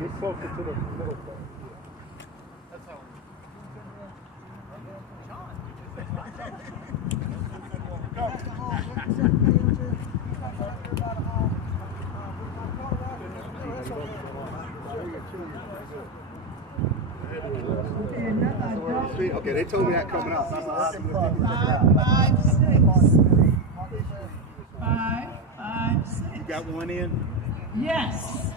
Get closer to the middle part. That's how. Okay, they told me that coming up. 5, 5, 6. 5, 5, 6. You got one in? Yes.